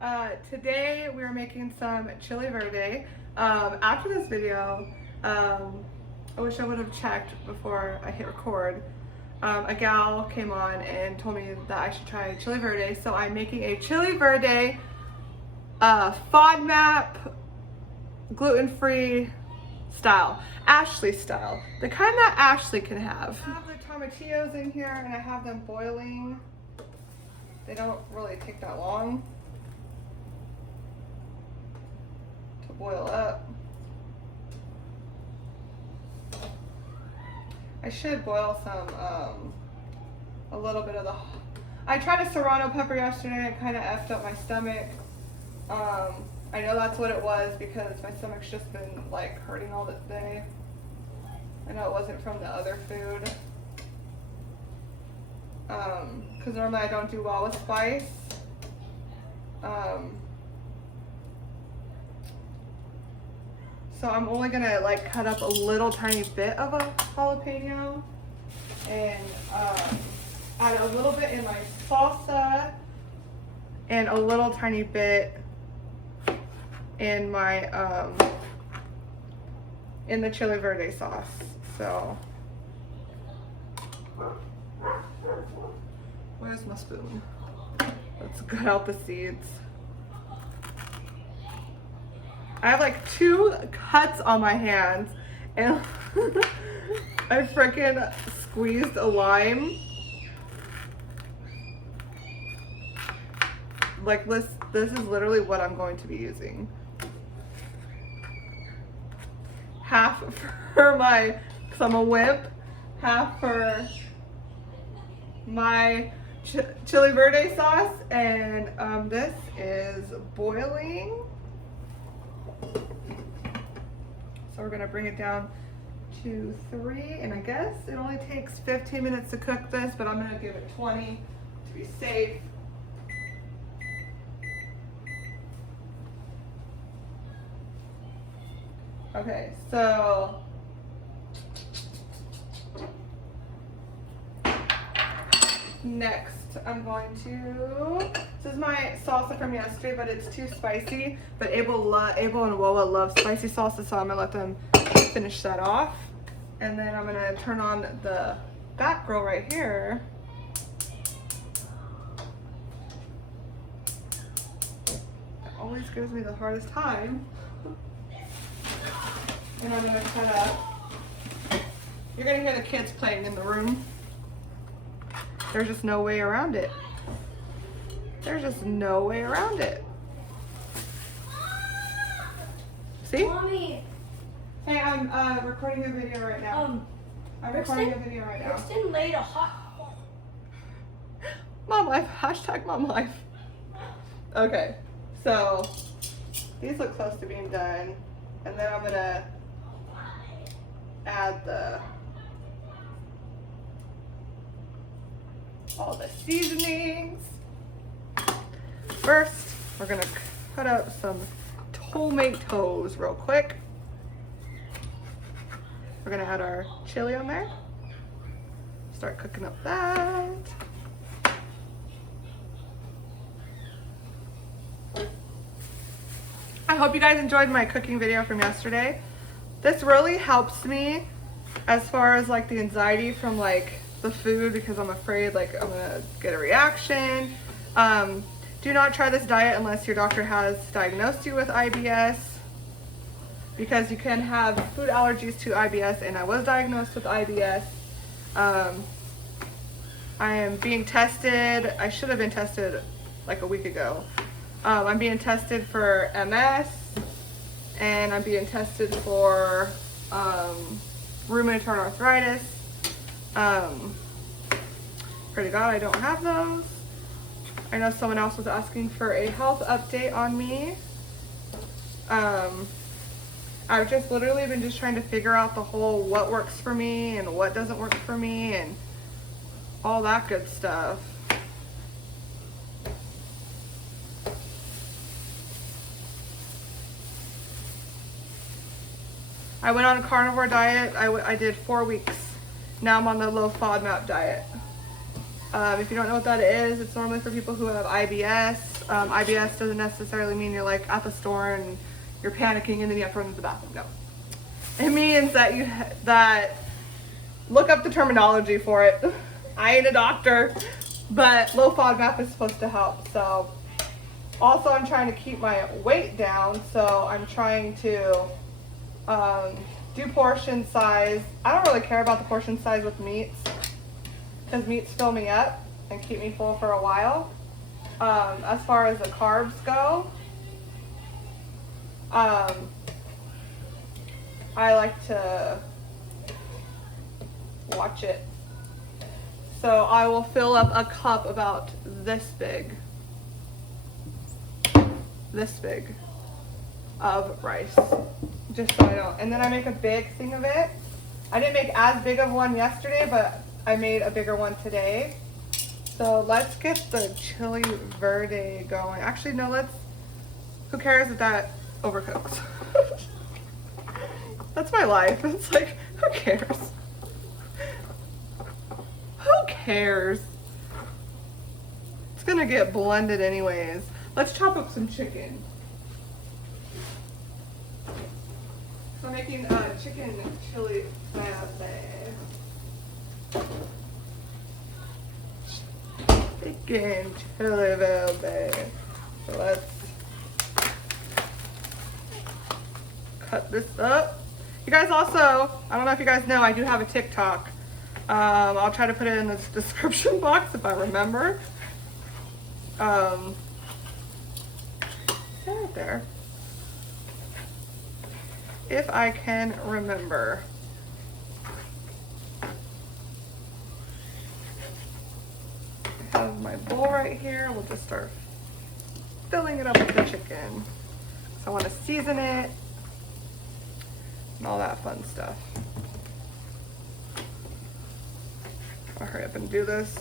Today we are making some chili verde. After this video, I wish I would have checked before I hit record. A gal came on and told me that I should try chili verde, so I'm making a chili verde Fodmap gluten-free style, Ashley style, the kind that Ashley can have. I have the tomatillos in here and I have them boiling. They don't really take that long to boil up. I should boil some, a little bit of the, I tried a serrano pepper yesterday and it kind of effed up my stomach. I know that's what it was because my stomach's just been like hurting all this day. I know it wasn't from the other food. Because normally I don't do well with spice. So I'm only gonna like cut up a little tiny bit of a jalapeno and add a little bit in my salsa and a little tiny bit in my in the chili verde sauce. So where's my spoon? Let's cut out the seeds. I have like 2 cuts on my hands and I freaking squeezed a lime. Like this is literally what I'm going to be using. Half for my, because I'm a wimp, half for my chili verde sauce, and this is boiling. So we're gonna bring it down to 3, and I guess it only takes 15 minutes to cook this, but I'm gonna give it 20 to be safe. Okay, so next I'm going to, this is my salsa from yesterday, but it's too spicy, but Abel and Woa love spicy salsa, so I'm gonna let them finish that off. And then I'm gonna turn on the back grill right here. It always gives me the hardest time. And I'm gonna cut up. You're gonna hear the kids playing in the room. There's just no way around it. There's just no way around it. See? Mommy. Hey, I'm recording a video right now. I'm recording a video right now. Kristen laid a hot. Mom life, hashtag mom life. Okay, so these look close to being done. And then I'm gonna add all the seasonings. First, we're gonna cut up some tomatoes real quick. We're gonna add our chili on there. Start cooking up that. I hope you guys enjoyed my cooking video from yesterday. This really helps me as far as like the anxiety from like the food, because I'm afraid like I'm gonna get a reaction. Do not try this diet unless your doctor has diagnosed you with IBS, because you can have food allergies to IBS, and I was diagnosed with IBS. I am being tested. I should have been tested like a week ago. I'm being tested for MS, and I'm being tested for rheumatoid arthritis. Pray to God I don't have those. I know someone else was asking for a health update on me. I've just literally been just trying to figure out the whole what works for me and what doesn't work for me and all that good stuff. I went on a carnivore diet. I did 4 weeks. Now I'm on the low Fodmap diet. If you don't know what that is, it's normally for people who have IBS IBS doesn't necessarily mean you're like at the store and you're panicking and then you have to run to the bathroom. No. It means that look up the terminology for it. I ain't a doctor, but low FODMAP is supposed to help. So also I'm trying to keep my weight down, so I'm trying to do portion size. I don't really care about the portion size with meats because meats fill me up and keep me full for a while. As far as the carbs go, I like to watch it. So I will fill up a cup about this big of rice, just so I don't. And then I make a big thing of it. I didn't make as big of one yesterday, but I made a bigger one today. So let's get the chili verde going. Actually, no, who cares if that overcooks? That's my life. It's like, who cares? Who cares? It's gonna get blended anyways. Let's chop up some chicken. So I'm making chicken chili verde. Chicken chili verde. So let's cut this up. You guys also, I don't know if you guys know, I do have a TikTok. I'll try to put it in the description box if I remember. Right there. If I can remember. I have my bowl right here. We'll just start filling it up with the chicken. So I want to season it and all that fun stuff. I'll hurry up and do this.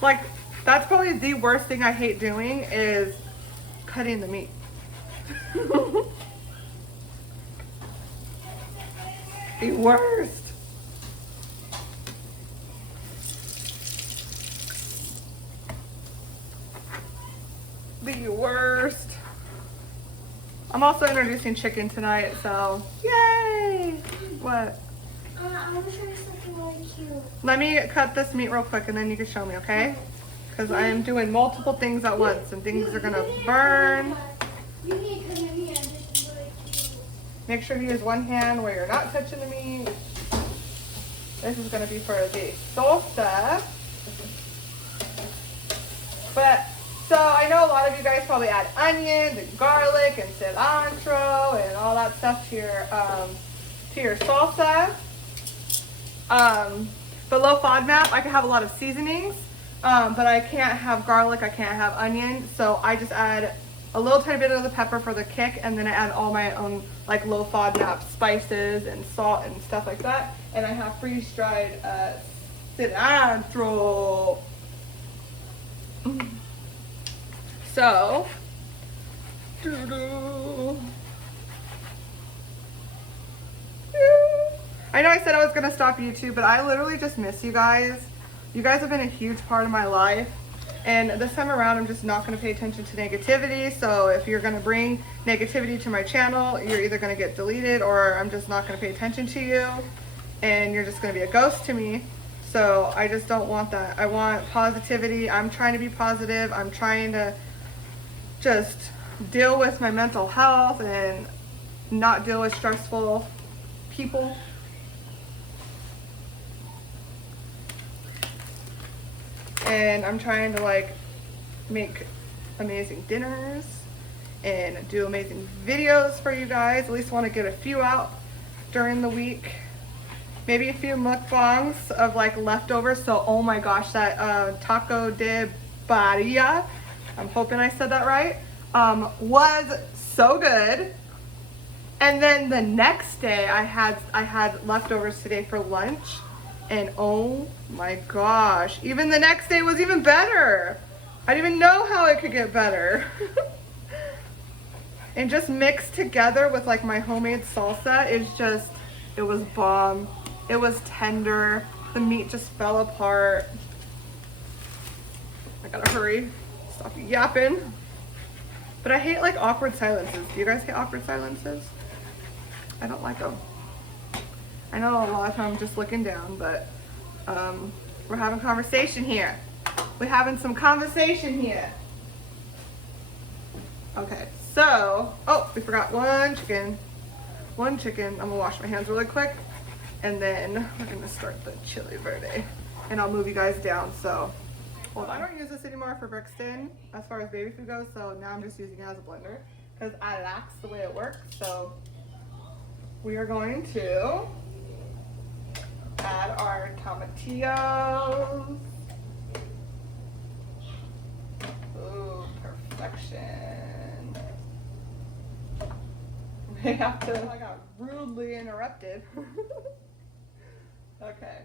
Like, that's probably the worst thing I hate doing is cutting the meat. The worst. The worst. I'm also introducing chicken tonight, so yay! What? I want to show you something really cute. Let me cut this meat real quick and then you can show me, okay? Because I am doing multiple things at once and things are gonna burn. You need to come in here. This is really cute. Make sure you use one hand where you're not touching the meat. This is gonna be for the salsa. But, so I know a lot of you guys probably add onions and garlic and cilantro and all that stuff to your salsa. But low FODMAP, I can have a lot of seasonings, but I can't have garlic, I can't have onion, so I just add a little tiny bit of the pepper for the kick, and then I add all my own like low FODMAP spices and salt and stuff like that, and I have freeze-dried cilantro. So, I know I said I was going to stop YouTube, but I literally just miss you guys. You guys have been a huge part of my life. And this time around, I'm just not going to pay attention to negativity. So if you're going to bring negativity to my channel, you're either going to get deleted or I'm just not going to pay attention to you. And you're just going to be a ghost to me. So I just don't want that. I want positivity. I'm trying to be positive. I'm trying to just deal with my mental health and not deal with stressful people. And I'm trying to like make amazing dinners and do amazing videos for you guys. At least want to get a few out during the week. Maybe a few mukbangs of like leftovers. So oh my gosh, that taco de barilla, I'm hoping I said that right, was so good. And then the next day I had leftovers today for lunch. And oh my gosh, even the next day was even better. I didn't even know how it could get better. And just mixed together with like my homemade salsa is just, it was bomb. It was tender. The meat just fell apart. I gotta hurry. Stop yapping. But I hate like awkward silences. Do you guys hate awkward silences? I don't like them. I know a lot of times I'm just looking down, but we're having conversation here. We're having some conversation here. Okay, so, oh, we forgot one chicken. One chicken. I'm gonna wash my hands really quick, and then we're gonna start the chili verde. And I'll move you guys down, so. Well, I don't use this anymore for Brixton as far as baby food goes, so now I'm just using it as a blender because I likes the way it works. So we are going to add our tomatillos. Ooh, perfection. We have to, I got rudely interrupted. Okay.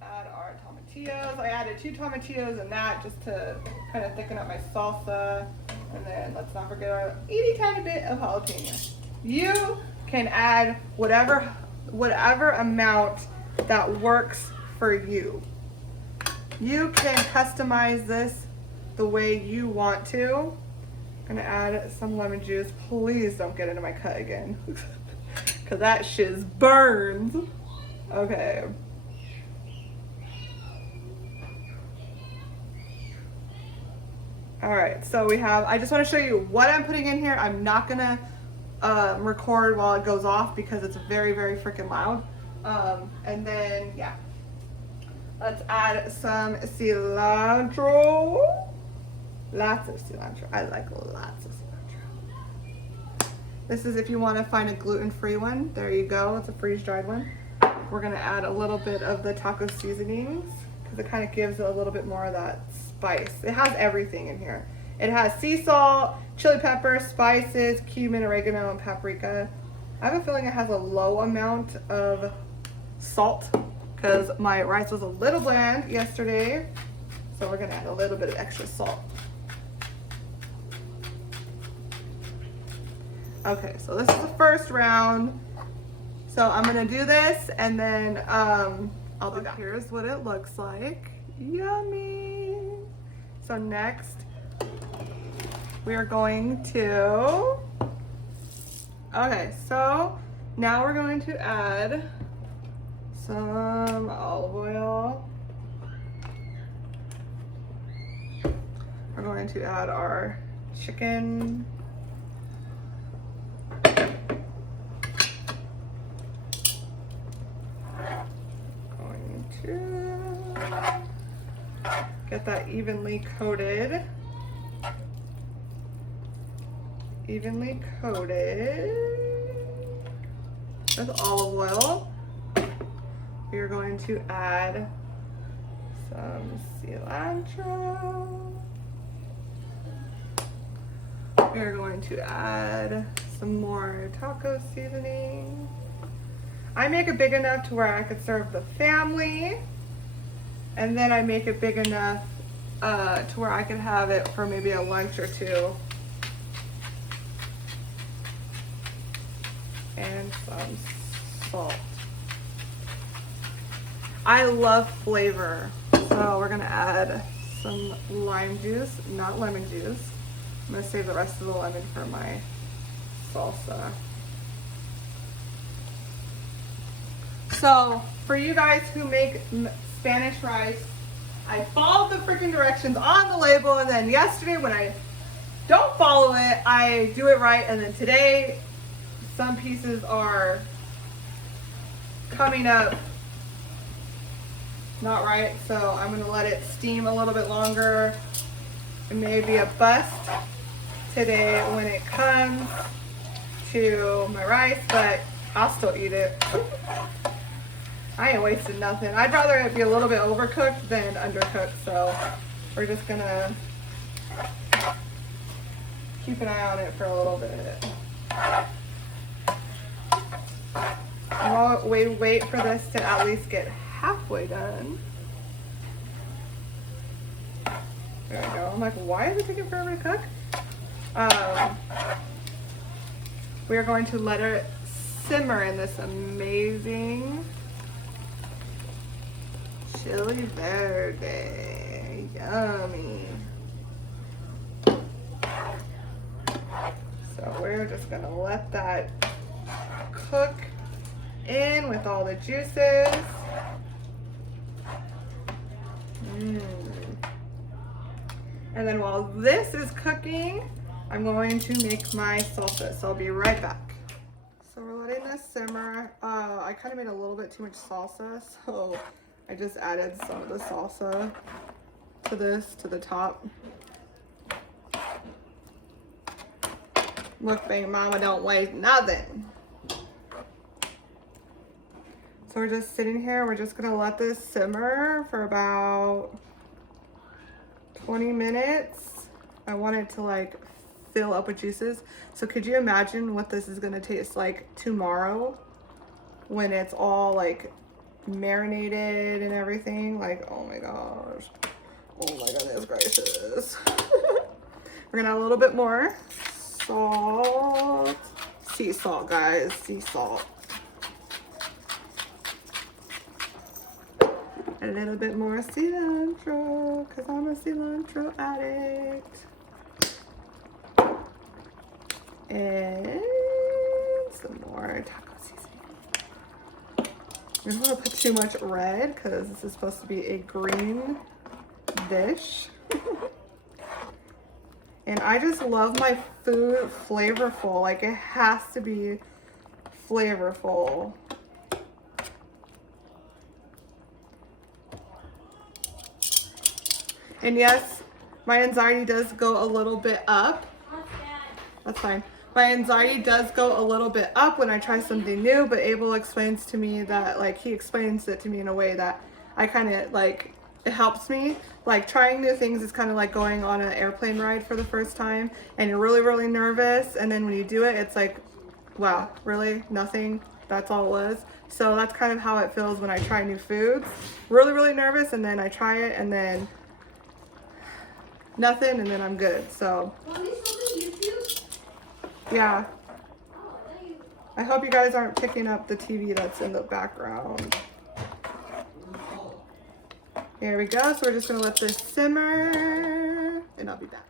Add our tomatillos. I added 2 tomatillos in that just to kind of thicken up my salsa. And then let's not forget our itty tiny bit of jalapeno. You can add whatever amount that works for you. You can customize this the way you want to. I'm gonna add some lemon juice. Please don't get into my cut again, cause that shiz burns. Okay. All right, so we have, I just want to show you what I'm putting in here. I'm not gonna record while it goes off because it's very, very freaking loud. And then, yeah, let's add some cilantro. Lots of cilantro. I like lots of cilantro. This is if you want to find a gluten-free one. There you go. It's a freeze-dried one. We're gonna add a little bit of the taco seasonings because it kind of gives it a little bit more of that spice. It has everything in here. It has sea salt, chili pepper, spices, cumin, oregano, and paprika. I have a feeling it has a low amount of salt because my rice was a little bland yesterday. So we're gonna add a little bit of extra salt. Okay, so this is the first round. So I'm gonna do this and then I'll be back. Here's what it looks like. Yummy. So next we are going to, okay, so now we're going to add some olive oil. We're going to add our chicken. Going to get that evenly coated. Evenly coated with olive oil. We are going to add some cilantro. We are going to add some more taco seasoning. I make it big enough to where I could serve the family, and then I make it big enough to where I could have it for maybe a lunch or two. And some salt. I love flavor, so we're gonna add some lime juice, not lemon juice. I'm gonna save the rest of the lemon for my salsa. So for you guys who make Spanish rice, I followed the freaking directions on the label, and then yesterday when I don't follow it, I do it right, and then today some pieces are coming up not right, so I'm gonna let it steam a little bit longer. It may be a bust today when it comes to my rice, but I'll still eat it. I ain't wasted nothing. I'd rather it be a little bit overcooked than undercooked, so we're just gonna keep an eye on it for a little bit. While we wait for this to at least get halfway done. There we go. I'm like, why is it taking forever to cook? We are going to let it simmer in this amazing chili verde. Yummy. just gonna let that cook in with all the juices. And then while this is cooking, I'm going to make my salsa, so I'll be right back. So we're letting this simmer. I kind of made a little bit too much salsa, so I just added some of the salsa to this, to the top. Mukbang mama don't waste nothing. So we're just sitting here. We're just gonna let this simmer for about 20 minutes. I want it to like fill up with juices. So could you imagine what this is gonna taste like tomorrow when it's all like marinated and everything? Like, oh my gosh. Oh my goodness gracious. We're gonna add a little bit more salt. Sea salt, guys, sea salt. A little bit more cilantro, because I'm a cilantro addict. And some more taco seasoning. We don't want to put too much red because this is supposed to be a green dish. And I just love my food flavorful. Like, it has to be flavorful. And yes, my anxiety does go a little bit up. That's fine. My anxiety does go a little bit up when I try something new, but Abel explains to me that, like, he explains it to me in a way that I kind of, like, it helps me. Like, trying new things is kind of like going on an airplane ride for the first time, and you're really, really nervous, and then when you do it, it's like, wow, really? Nothing? That's all it was? So that's kind of how it feels when I try new foods. Really, really nervous, and then I try it, and then nothing, and then I'm good. So yeah, I hope you guys aren't picking up the TV that's in the background. Here we go. So we're just gonna let this simmer, and I'll be back.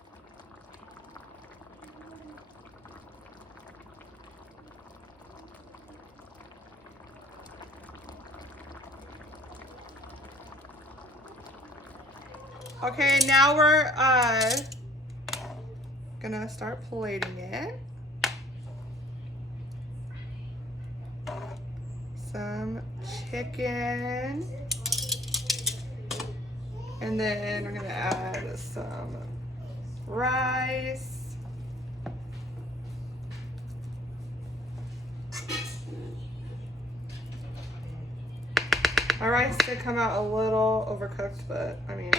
Okay, now we're gonna start plating it. Some chicken. And then we're gonna add some rice. Our rice did come out a little overcooked, but I mean,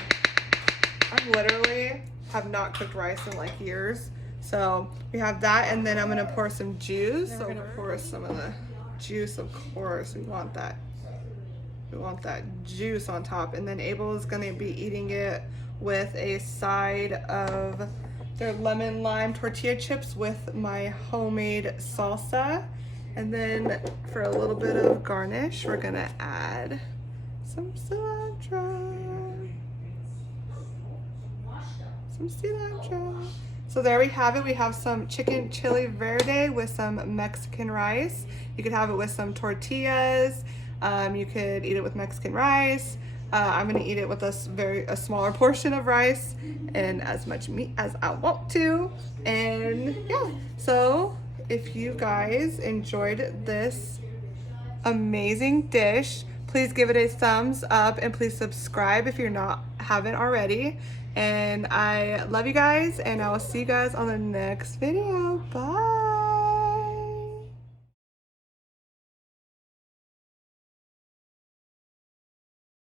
I literally have not cooked rice in like years. So we have that, and then I'm gonna pour some juice. So we're gonna pour some of the juice, of course. We want that. We want that juice on top. And then Abel is gonna be eating it with a side of their lemon lime tortilla chips with my homemade salsa. And then for a little bit of garnish, we're gonna add some cilantro. Some cilantro. So there we have it. We have some chicken chili verde with some Mexican rice. You could have it with some tortillas. You could eat it with Mexican rice. I'm gonna eat it with a smaller portion of rice and as much meat as I want to. And yeah, so if you guys enjoyed this amazing dish, please give it a thumbs up and please subscribe if you're haven't already. And I love you guys, and I will see you guys on the next video. Bye.